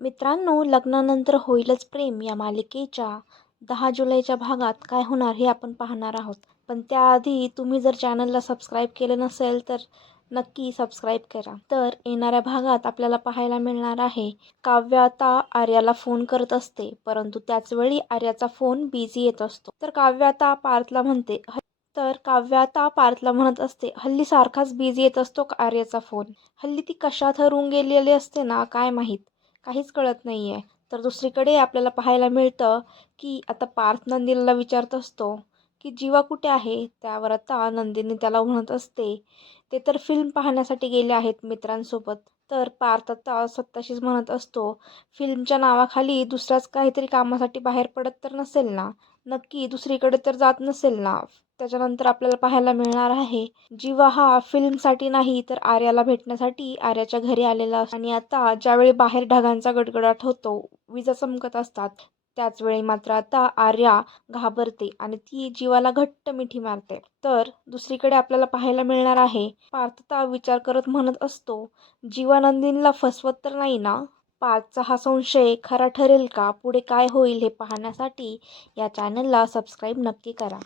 मित्रांनो, लग्नानंतर होईलच प्रेम या मालिकेच्या 10 जुलैच्या भागात काय होणार हे आपण पाहणार आहोत. पण त्याआधी तुम्ही जर चॅनलला सबस्क्राईब केलं नसेल तर नक्की सबस्क्राईब करा. तर येणाऱ्या भागात आपल्याला पाहायला मिळणार आहे, काव्य आता आर्याला फोन करत असते, परंतु त्याचवेळी आर्याचा फोन बिझी येत असतो. तर काव्य आता पार्थला म्हणत असते, हल्ली सारखाच बिझी येत असतो आर्याचा फोन. हल्ली ती कशात हरवून गेलेली असते ना, काय माहीत. काहीच कळत नाही आहे. तर दुसरीकडे आपल्याला पाहायला मिळतं की आता पार्थ नंदिनीला विचारत असतो की जीवा कुठे आहे. त्यावर आता नंदिनी त्याला म्हणत असते, ते तर फिल्म पाहण्यासाठी गेले आहेत मित्रांसोबत. तर पार्थ आता स्वतःशीच म्हणत असतो, फिल्मच्या नावाखाली दुसऱ्याच काहीतरी कामासाठी बाहेर पडत तर नसेल ना, नक्की दुसरीकडे तर जात नसेल ना. त्याच्यानंतर आपल्याला पाहायला मिळणार आहे, जीवा हा फिल्मसाठी नाही तर आर्याला भेटण्यासाठी आर्याच्या घरी आलेला असतो. आणि आता ज्यावेळी बाहेर ढगांचा गडगडाट होतो, विजा चमकत असतात, त्याचवेळी मात्र आता आर्या घाबरते आणि ती जीवाला घट्ट मिठी मारते. तर दुसरीकडे आपल्याला पाहायला मिळणार आहे, पार्थता विचार करत म्हणत असतो, जीवा नंदिनीला फसवत तर नाही ना. पार्थचा हा संशय खरा ठरेल का? पुढे काय होईल हे पाहण्यासाठी या चॅनलला सबस्क्राईब नक्की करा.